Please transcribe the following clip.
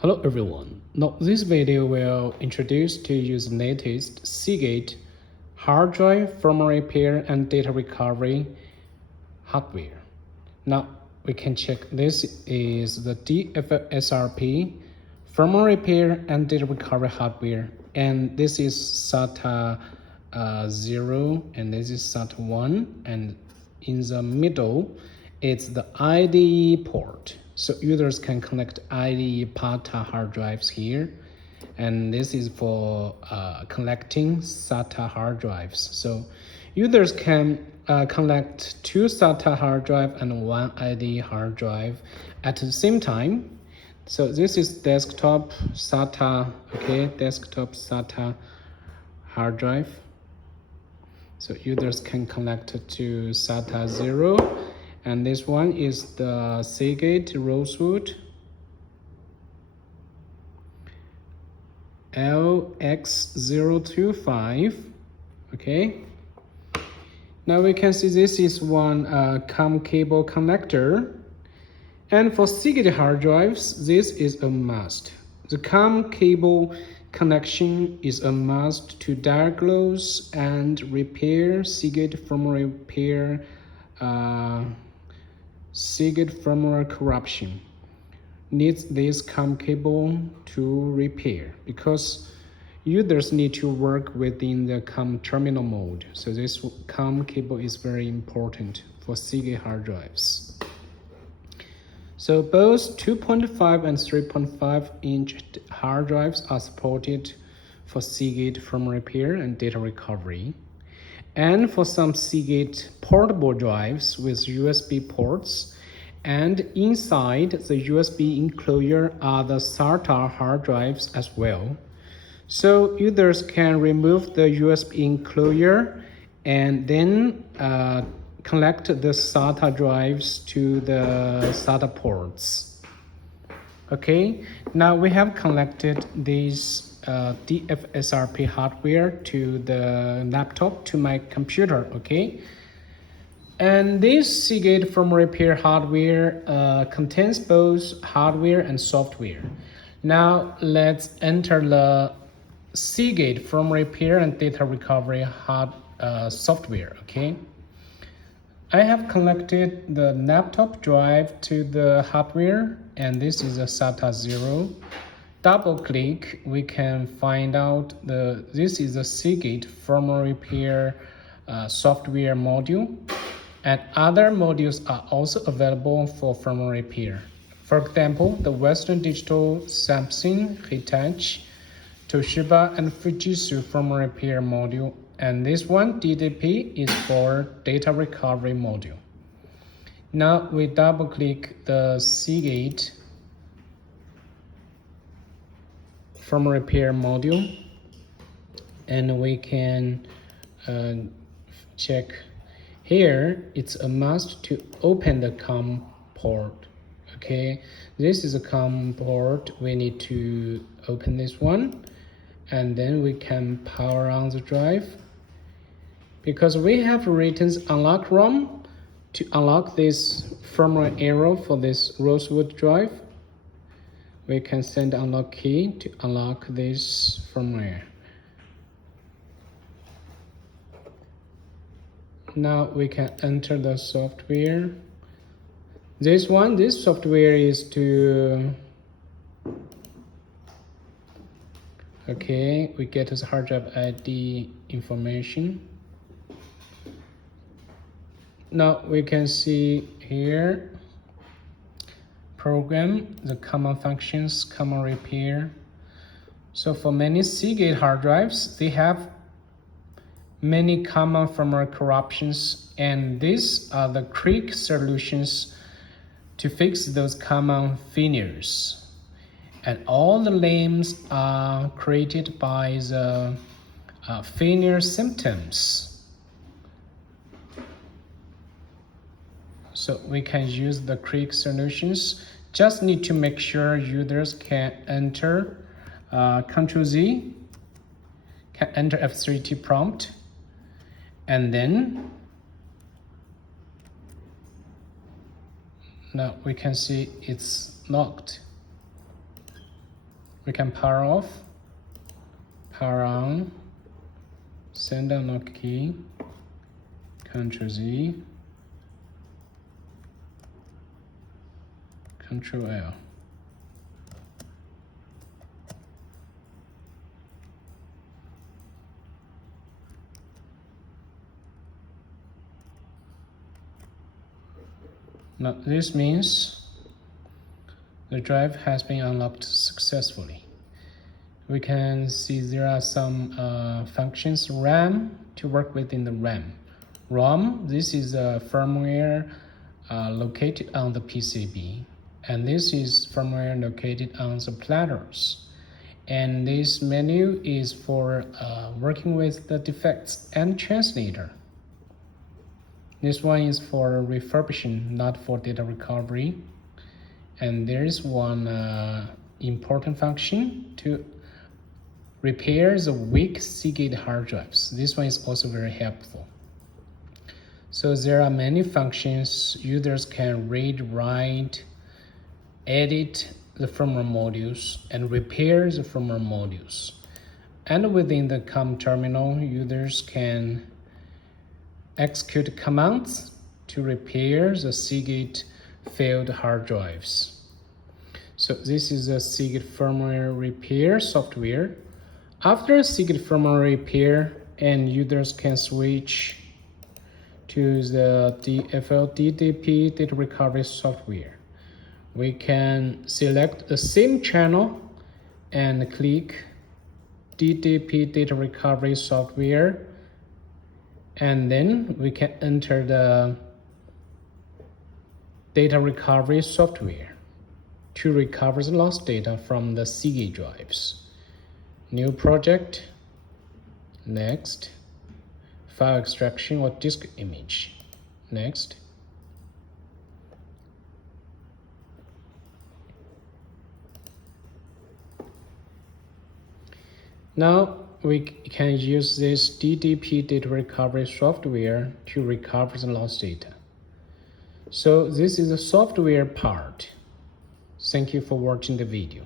Hello everyone. Now this video will introduce to use latest Seagate hard drive firmware repair and data recovery hardware. Now we can check this is the DFSRP firmware repair and data recovery hardware, and this is SATA 0 and this is SATA 1, and in the middle it's the IDE port. So users can connect IDE PATA hard drives here, and this is for collecting SATA hard drives. So users can connect two SATA hard drive and one IDE hard drive at the same time. So this is desktop SATA, desktop SATA hard drive. So users can connect to SATA 0, and this one is the Seagate Rosewood LX025. Now we can see this is one COM cable connector, and for Seagate hard drives this is a must. The COM cable connection is a must to diagnose and repair Seagate firmware corruption. Needs this COM cable to repair because users need to work within the COM terminal mode. So this COM cable is very important for Seagate hard drives. So both 2.5 and 3.5 inch hard drives are supported for Seagate firmware repair and data recovery. And for some Seagate portable drives with USB ports, and inside the USB enclosure are the SATA hard drives as well. So users can remove the USB enclosure and then connect the SATA drives to the SATA ports. Now we have connected these DFSRP hardware to the laptop, to my computer. And this Seagate firmware repair hardware contains both hardware and software. Now let's enter the Seagate firmware repair and data recovery software. I have connected the laptop drive to the hardware, and this is a SATA 0. Double click, we can find out this is a Seagate firmware repair software module, and other modules are also available for firmware repair. For example, the Western Digital, Samsung, Hitachi, Toshiba, and Fujitsu firmware repair module, and this one DDP is for data recovery module. Now we double click the Seagate firmware repair module, and we can check here. It's a must to open the COM port. This is a COM port. We need to open this one, and then we can power on the drive. Because we have written unlock ROM to unlock this firmware arrow for this Rosewood drive, we can send unlock key to unlock this firmware. Now we can enter the software. This software is to we get the hard drive ID information. Now we can see here program, the common functions, common repair. So for many Seagate hard drives, they have many common firmware corruptions, and these are the quick solutions to fix those common failures. And all the names are created by the failure symptoms. So we can use the quick solutions. Just need to make sure users can enter Ctrl+Z, can enter F3T prompt, and then now we can see it's locked. We can power off, power on, send unlock key, Ctrl Z, Ctrl L. Now this means the drive has been unlocked successfully. We can see there are some functions. RAM, to work within the RAM. ROM, this is a firmware located on the PCB. And this is firmware located on the platters. And this menu is for working with the defects and translator. This one is for refurbishing, not for data recovery. And there is one important function to repair the weak Seagate hard drives. This one is also very helpful. So there are many functions. Users can read, write, edit the firmware modules, and repair the firmware modules. And within the COM terminal, users can execute commands to repair the Seagate failed hard drives. So this is a Seagate firmware repair software. After Seagate firmware repair, and users can switch to the DFL DDP data recovery software. We can select the same channel and click DDP data recovery software, and then we can enter the data recovery software to recover the lost data from the Seagate drives. New project, next. File extraction or disk image, next. Now we can use this DDP data recovery software to recover the lost data. So this is the software part. Thank you for watching the video.